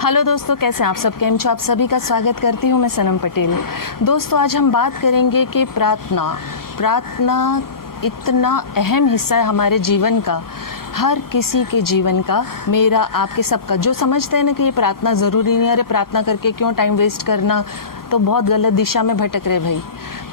Hello दोस्तों, कैसे हैं आप सब? केम छो? आप सभी का स्वागत करती हूँ मैं, सनम पटेल। दोस्तों, आज हम बात करेंगे कि प्रार्थना इतना अहम हिस्सा है हमारे जीवन का, हर किसी के जीवन का, मेरा, आपके सबका। जो समझते हैं ना कि ये प्रार्थना ज़रूरी नहीं है, अरे प्रार्थना करके क्यों टाइम वेस्ट करना, तो बहुत गलत दिशा में भटक रहे भाई।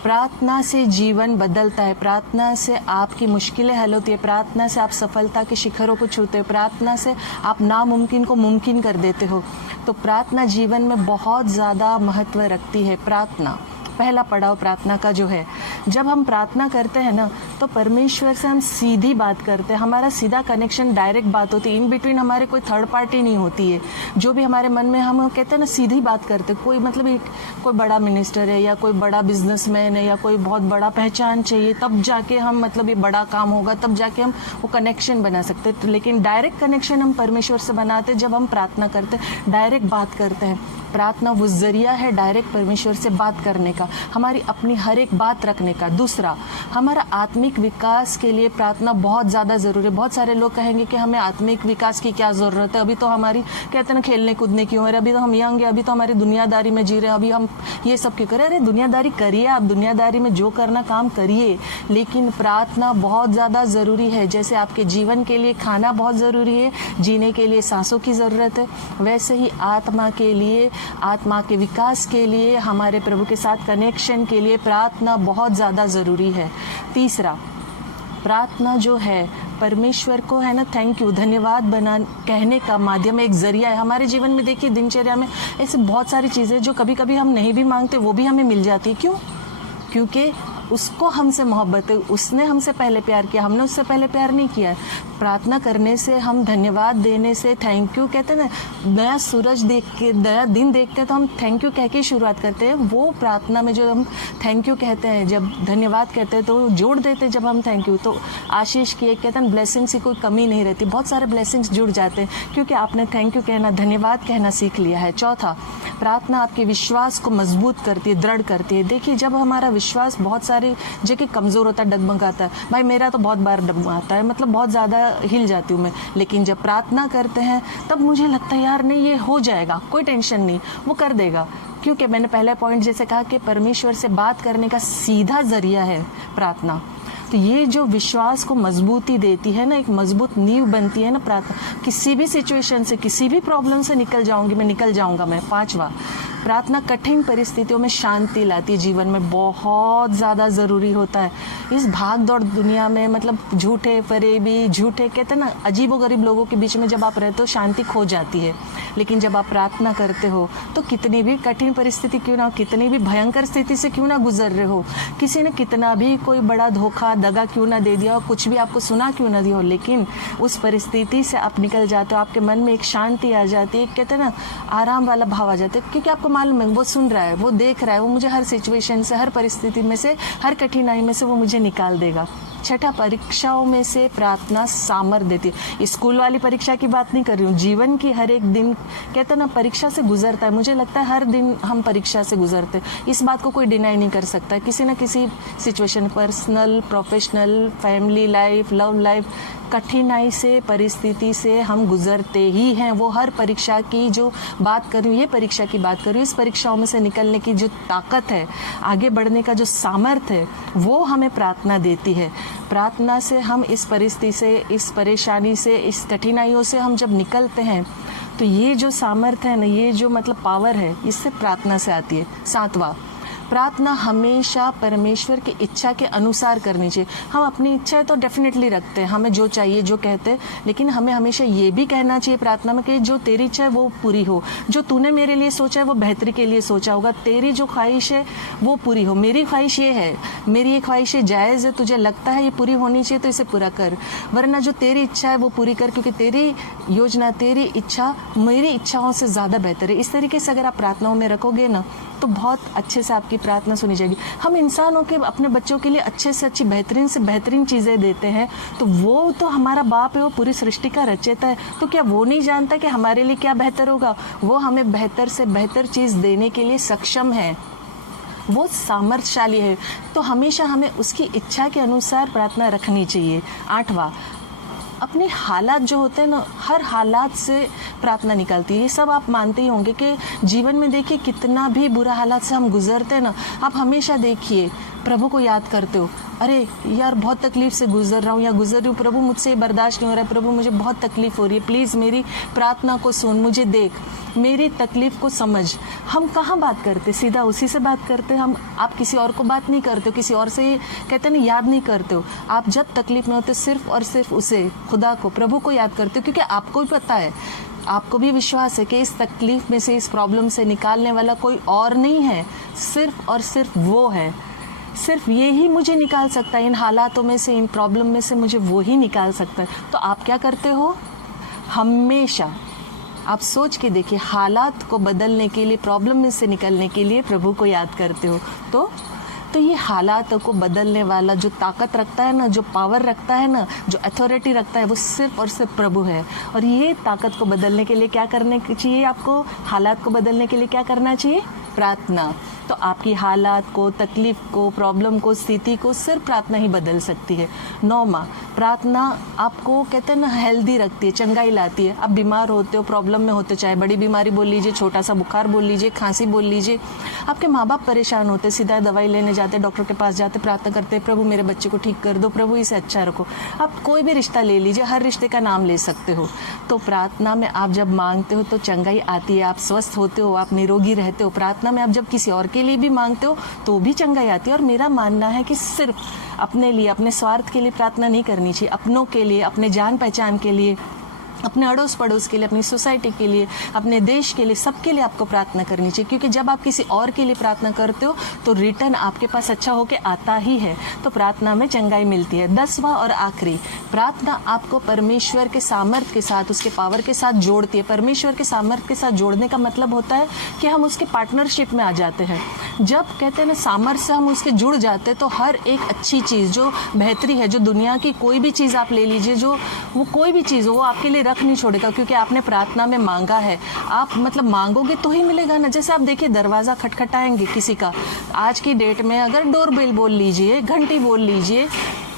प्रार्थना से जीवन बदलता है, प्रार्थना से आपकी मुश्किलें हल होती है, प्रार्थना से आप सफलता के शिखरों को छूते हो, प्रार्थना से आप नामुमकिन को मुमकिन कर देते हो। तो प्रार्थना जीवन में बहुत ज़्यादा महत्व रखती है। प्रार्थना पहला पड़ाव प्रार्थना का जो है, जब हम प्रार्थना करते हैं ना तो परमेश्वर से हम सीधी बात करते हैं, हमारा सीधा कनेक्शन, डायरेक्ट बात होती है। इन बिटवीन हमारे कोई थर्ड पार्टी नहीं होती है। जो भी हमारे मन में, हम कहते हैं ना, सीधी बात करते। कोई मतलब कोई बड़ा मिनिस्टर है या कोई बड़ा बिजनेसमैन है या कोई बहुत बड़ा पहचान चाहिए, तब जाके हम मतलब ये बड़ा काम होगा, तब जाके हम वो कनेक्शन बना सकते। लेकिन डायरेक्ट कनेक्शन हम परमेश्वर से बनाते जब हम प्रार्थना करते, डायरेक्ट बात करते हैं। प्रार्थना वो जरिया है डायरेक्ट परमेश्वर से बात करने का, हमारी अपनी हर एक बात रखने का। दूसरा, हमारा आत्मिक विकास के लिए प्रार्थना बहुत ज़्यादा ज़रूरी है। बहुत सारे लोग कहेंगे कि हमें आत्मिक विकास की क्या ज़रूरत है, अभी तो हमारी, कहते हैं ना, खेलने कूदने की उम्र है, अभी तो हम यंग है, अभी तो हमारी दुनियादारी में जी रहे हैं, अभी हम ये सब क्यों करें? अरे दुनियादारी करिए, आप दुनियादारी में जो करना काम करिए, लेकिन प्रार्थना बहुत ज़्यादा ज़रूरी है। जैसे आपके जीवन के लिए खाना बहुत ज़रूरी है, जीने के लिए सांसों की ज़रूरत है, वैसे ही आत्मा के लिए, आत्मा के विकास के लिए, हमारे प्रभु के साथ कनेक्शन के लिए प्रार्थना बहुत ज़्यादा ज़रूरी है। तीसरा, प्रार्थना जो है परमेश्वर को, है ना, थैंक यू, धन्यवाद कहने का माध्यम, एक जरिया है हमारे जीवन में। देखिए, दिनचर्या में ऐसे बहुत सारी चीज़ें जो कभी कभी हम नहीं भी मांगते, वो भी हमें मिल जाती है। क्यों? क्योंकि उसको हमसे मोहब्बत है, उसने हमसे पहले प्यार किया, हमने उससे पहले प्यार नहीं किया है। प्रार्थना करने से, हम धन्यवाद देने से, थैंक यू कहते हैं ना, नया सूरज देख के, नया दिन देखते हैं तो हम थैंक यू कह के शुरुआत करते हैं। वो प्रार्थना में जो हम थैंक यू कहते हैं, जब धन्यवाद कहते हैं तो जोड़ देते हैं। जब हम थैंक यू, तो आशीष की, एक कहते हैं ब्लेसिंग्स की कोई कमी नहीं रहती, बहुत सारे ब्लेसिंग्स जुड़ जाते हैं क्योंकि आपने थैंक यू कहना, धन्यवाद कहना सीख लिया है। चौथा, प्रार्थना आपके विश्वास को मजबूत करती है, दृढ़ करती है। देखिए, जब हमारा विश्वास बहुत सारी जगह कमज़ोर होता है, डगमगाता है, भाई मेरा तो बहुत बार डगमगाता है, मतलब बहुत ज़्यादा हिल जाती हूँ मैं, लेकिन जब प्रार्थना करते हैं तब मुझे लगता है यार नहीं, ये हो जाएगा, कोई टेंशन नहीं, वो कर देगा। क्योंकि मैंने पहले पॉइंट जैसे कहा कि परमेश्वर से बात करने का सीधा जरिया है प्रार्थना। तो ये जो विश्वास को मजबूती देती है ना, एक मजबूत नींव बनती है ना प्रार्थना। किसी भी सिचुएशन से, किसी भी प्रॉब्लम से निकल जाऊंगा मैं। पांचवा, प्रार्थना कठिन परिस्थितियों में शांति लाती है, जीवन में बहुत ज़्यादा ज़रूरी होता है। इस भाग दौड़ दुनिया में, मतलब झूठे फरेबी, झूठे कहते हैं ना, अजीबोगरीब लोगों के बीच में जब आप रहते हो, शांति खो जाती है। लेकिन जब आप प्रार्थना करते हो तो कितनी भी कठिन परिस्थिति क्यों ना हो, कितनी भी भयंकर स्थिति से क्यों ना गुजर रहे हो, किसी ने कितना भी कोई बड़ा धोखा दगा क्यों ना दे दिया हो, कुछ भी आपको सुना क्यों ना दिया हो, लेकिन उस परिस्थिति से आप निकल जाते हो, आपके मन में एक शांति आ जाती है, कहते हैं ना, आराम वाला भाव आ जाता है। क्योंकि आपको मालूम है, वो सुन रहा है, वो देख रहा है, वो मुझे हर सिचुएशन से, हर परिस्थिति में से, हर कठिनाई में से वो मुझे निकाल देगा। छठा, परीक्षाओं में से प्रार्थना सामर्थ्य देती है। स्कूल वाली परीक्षा की बात नहीं कर रही हूँ, जीवन की हर एक दिन, कहते हैं ना, परीक्षा से गुजरता है। मुझे लगता है हर दिन हम परीक्षा से गुजरते हैं, इस बात को कोई डिनाई नहीं कर सकता। किसी न किसी situation, personal, professional, family life, love life, कठिनाई से, परिस्थिति से हम गुजरते ही हैं। वो हर परीक्षा की जो बात कर रही हूँ, ये परीक्षा की बात कर रही हूँ, इस परीक्षाओं में से निकलने की जो ताकत है, आगे बढ़ने का जो सामर्थ्य है, वो हमें प्रार्थना देती है। प्रार्थना से हम इस परिस्थिति से, इस परेशानी से, इस कठिनाइयों से हम जब निकलते हैं तो ये जो सामर्थ्य है ना, ये जो मतलब पावर है, इससे प्रार्थना से आती है। सातवां, प्रार्थना हमेशा परमेश्वर की इच्छा के अनुसार करनी चाहिए। हम अपनी इच्छाएं तो डेफिनेटली रखते हैं, हमें जो चाहिए, जो कहते हैं, लेकिन हमें हमेशा ये भी कहना चाहिए प्रार्थना में कि जो तेरी इच्छा है वो पूरी हो, जो तूने मेरे लिए सोचा है वो बेहतरी के लिए सोचा होगा, तेरी जो ख्वाहिश है वो पूरी हो। मेरी ख्वाहिश ये है, मेरी ये ख्वाहिश जायज़ है, तुझे लगता है ये पूरी होनी चाहिए तो इसे पूरा कर, वरना जो तेरी इच्छा है वो पूरी कर, क्योंकि तेरी योजना, तेरी इच्छा मेरी इच्छाओं से ज़्यादा बेहतर है। इस तरीके से अगर आप प्रार्थनाओं में रखोगे ना, तो बहुत अच्छे से आपकी प्रार्थना सुनी जाएगी। हम इंसानों के, अपने बच्चों के लिए अच्छे से अच्छी, बेहतरीन से बेहतरीन चीज़ें देते हैं, तो वो तो हमारा बाप है, वो पूरी सृष्टि का रचयिता है, तो क्या वो नहीं जानता कि हमारे लिए क्या बेहतर होगा? वो हमें बेहतर से बेहतर चीज़ देने के लिए सक्षम है, वो सामर्थ्यशाली है। तो हमेशा हमें उसकी इच्छा के अनुसार प्रार्थना रखनी चाहिए। आठवां, अपने हालात जो होते हैं ना, हर हालात से प्रार्थना निकलती है। ये सब आप मानते ही होंगे कि जीवन में देखिए कितना भी बुरा हालात से हम गुजरते हैं ना, आप हमेशा देखिए प्रभु को याद करते हो, अरे यार बहुत तकलीफ से गुजर रहा हूँ या गुजर रही हूँ, प्रभु मुझसे बर्दाश्त नहीं हो रहा है, प्रभु मुझे बहुत तकलीफ हो रही है, प्लीज़ मेरी प्रार्थना को सुन, मुझे देख, मेरी तकलीफ को समझ। हम कहाँ बात करते, सीधा उसी से बात करते हम। आप किसी और को बात नहीं करते हो, किसी और से कहते हैं ना याद नहीं करते हो। आप जब तकलीफ में होते सिर्फ और सिर्फ उसे, खुदा को, प्रभु को याद करते हो, क्योंकि आपको भी पता है, आपको भी विश्वास है कि इस तकलीफ में से, इस प्रॉब्लम से निकालने वाला कोई और नहीं है, सिर्फ और सिर्फ वो है। सिर्फ ये ही मुझे निकाल सकता है इन हालातों में से, इन प्रॉब्लम में से मुझे वो ही निकाल सकता है। तो आप क्या करते हो? हमेशा आप सोच के देखिए, हालात को बदलने के लिए, प्रॉब्लम में से निकलने के लिए प्रभु को याद करते हो। तो ये हालातों को बदलने वाला जो ताकत रखता है ना, जो पावर रखता है ना, जो अथॉरिटी रखता है, वो सिर्फ और सिर्फ प्रभु है। और ये ताकत को बदलने के लिए क्या करने चाहिए आपको? हालात को बदलने के लिए क्या करना चाहिए? प्रार्थना। तो आपकी हालात को, तकलीफ को, प्रॉब्लम को, स्थिति को सिर्फ प्रार्थना ही बदल सकती है। 9वां, प्रार्थना आपको कहते हैं ना हेल्दी रखती है, चंगाई लाती है। आप बीमार होते हो, प्रॉब्लम में होते, चाहे बड़ी बीमारी बोल लीजिए, छोटा सा बुखार बोल लीजिए, खांसी बोल लीजिए, आपके माँ बाप परेशान होते, सीधा दवाई लेने जाते, डॉक्टर के पास जाते, प्रार्थना करते, प्रभु मेरे बच्चे को ठीक कर दो, प्रभु इसे अच्छा रखो। आप कोई भी रिश्ता ले लीजिए, हर रिश्ते का नाम ले सकते हो। तो प्रार्थना में आप जब मांगते हो तो चंगाई आती है, आप स्वस्थ होते हो, आप निरोगी रहते हो। प्रार्थना में आप जब किसी और के लिए भी मांगते हो तो भी चंगाई आती है। और मेरा मानना है कि सिर्फ अपने लिए, अपने स्वार्थ के लिए प्रार्थना नहीं करनी चाहिए। अपनों के लिए, अपने जान पहचान के लिए, अपने अड़ोस पड़ोस के लिए, अपनी सोसाइटी के लिए, अपने देश के लिए, सबके लिए आपको प्रार्थना करनी चाहिए। क्योंकि जब आप किसी और के लिए प्रार्थना करते हो तो रिटर्न आपके पास अच्छा होके आता ही है। तो प्रार्थना में चंगाई मिलती है। 10वां और आखिरी, प्रार्थना आपको परमेश्वर के सामर्थ्य के साथ, उसके पावर के साथ जोड़ती है। परमेश्वर के सामर्थ्य के साथ जोड़ने का मतलब होता है कि हम उसके पार्टनरशिप में आ जाते हैं। जब कहते हैं ना सामर्थ्य से हम उसके जुड़ जाते हैं तो हर एक अच्छी चीज़ जो बेहतरी है, जो दुनिया की कोई भी चीज़ आप ले लीजिए, जो वो कोई भी चीज़ हो, वो आपके लिए रख नहीं छोड़ेगा, क्योंकि आपने प्रार्थना में मांगा है। आप मतलब मांगोगे तो ही मिलेगा ना। जैसे आप देखिए, दरवाज़ा खटखटाएंगे किसी का, आज की डेट में अगर डोरबेल बोल लीजिए, घंटी बोल लीजिए,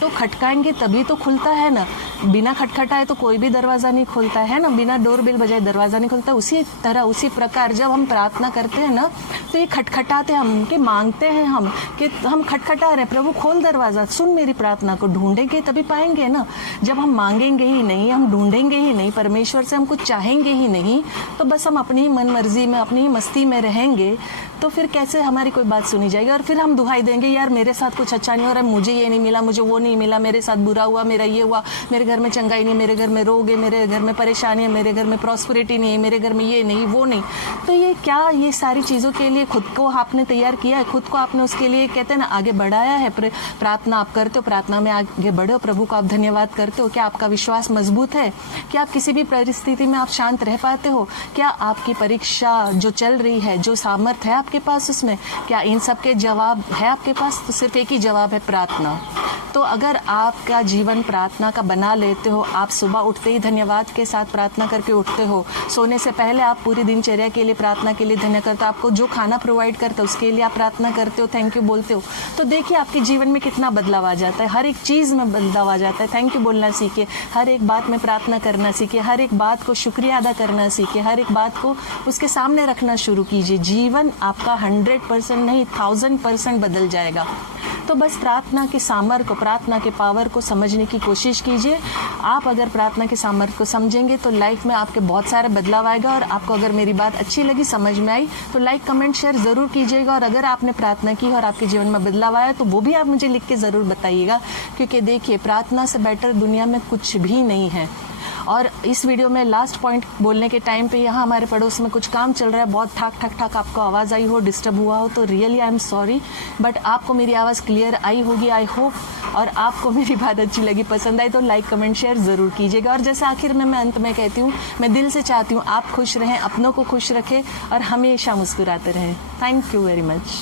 तो खटकाएंगे तभी तो खुलता है ना। बिना खटखटाए तो कोई भी दरवाज़ा नहीं खुलता है ना, बिना डोरबेल बजाए दरवाज़ा नहीं खुलता। उसी तरह, उसी प्रकार जब हम प्रार्थना करते हैं ना, तो ये खटखटाते हम कि मांगते हैं हम कि हम खटखटा रहे हैं, प्रभु खोल दरवाज़ा, सुन मेरी प्रार्थना को। ढूंढेंगे तभी पाएंगे ना। जब हम मांगेंगे ही नहीं, हम ढूंढेंगे ही नहीं, परमेश्वर से हम कुछ चाहेंगे ही नहीं, तो बस हम अपनी ही मन मर्जी में, अपनी ही मस्ती में रहेंगे, तो फिर कैसे हमारी कोई बात सुनी जाएगी। और फिर हम दुहाई देंगे, यार मेरे साथ कुछ अच्छा नहीं हो रहा है, मुझे ये नहीं मिला, मुझे वो नहीं मिला, मेरे साथ बुरा हुआ, मेरा ये हुआ, मेरे घर में चंगाई नहीं, मेरे घर में रोग है, मेरे घर में परेशानी है, मेरे घर में प्रॉस्पेरिटी नहीं है, मेरे घर में ये नहीं, वो नहीं। तो ये क्या, ये सारी चीज़ों के लिए खुद को आपने तैयार किया है, खुद को आपने उसके लिए कहते हैं ना आगे बढ़ाया है। प्रार्थना आप करते हो, प्रार्थना में आगे बढ़ो, प्रभु को आप धन्यवाद करते हो। क्या आपका विश्वास मजबूत है? क्या आप किसी भी परिस्थिति में आप शांत रह पाते हो? क्या आपकी परीक्षा जो चल रही है, जो सामर्थ्य है आपके पास उसमें, क्या इन सब के जवाब है आपके पास? तो सिर्फ एक ही जवाब है, प्रार्थना। तो अगर आपका जीवन प्रार्थना का बना लेते हो, आप सुबह उठते ही धन्यवाद के साथ प्रार्थना करके उठते हो, सोने से पहले आप पूरी दिनचर्या के लिए प्रार्थना के लिए धन्य करते हो, आपको जो खाना प्रोवाइड करते हो उसके लिए आप प्रार्थना करते हो, थैंक यू बोलते हो, तो देखिए आपके जीवन में कितना बदलाव आ जाता है। हर एक चीज़ में बदलाव आ जाता है। थैंक यू बोलना सीखिए, हर एक बात में प्रार्थना करना सीखिए, हर एक बात को शुक्रिया अदा करना सीखिए, हर एक बात को उसके सामने रखना शुरू कीजिए। जीवन आपका 100% नहीं 1000% बदल जाएगा। तो बस प्रार्थना के सामर्थ्य को, प्रार्थना के पावर को समझने की कोशिश कीजिए। आप अगर प्रार्थना के सामर्थ्य को समझेंगे तो लाइफ में आपके बहुत सारे बदलाव आएगा। और आपको अगर मेरी बात अच्छी लगी, समझ में आई, तो लाइक कमेंट शेयर ज़रूर कीजिएगा। और अगर आपने प्रार्थना की और आपके जीवन में बदलाव आया तो वो भी आप मुझे लिख के ज़रूर बताइएगा, क्योंकि देखिए प्रार्थना से बेटर दुनिया में कुछ भी नहीं है। और इस वीडियो में लास्ट पॉइंट बोलने के टाइम पे यहाँ हमारे पड़ोस में कुछ काम चल रहा है, बहुत ठाक ठाक ठाक आपको आवाज़ आई हो, डिस्टर्ब हुआ हो, तो really I am sorry, but आपको मेरी आवाज़ क्लियर आई होगी आई होप। और आपको मेरी बात अच्छी लगी, पसंद आई तो लाइक कमेंट शेयर ज़रूर कीजिएगा। और जैसे आखिर में मैं अंत में कहती हूँ, मैं दिल से चाहती हूँ आप खुश रहें, अपनों को खुश रखें और हमेशा मुस्कुराते रहें। Thank you very much.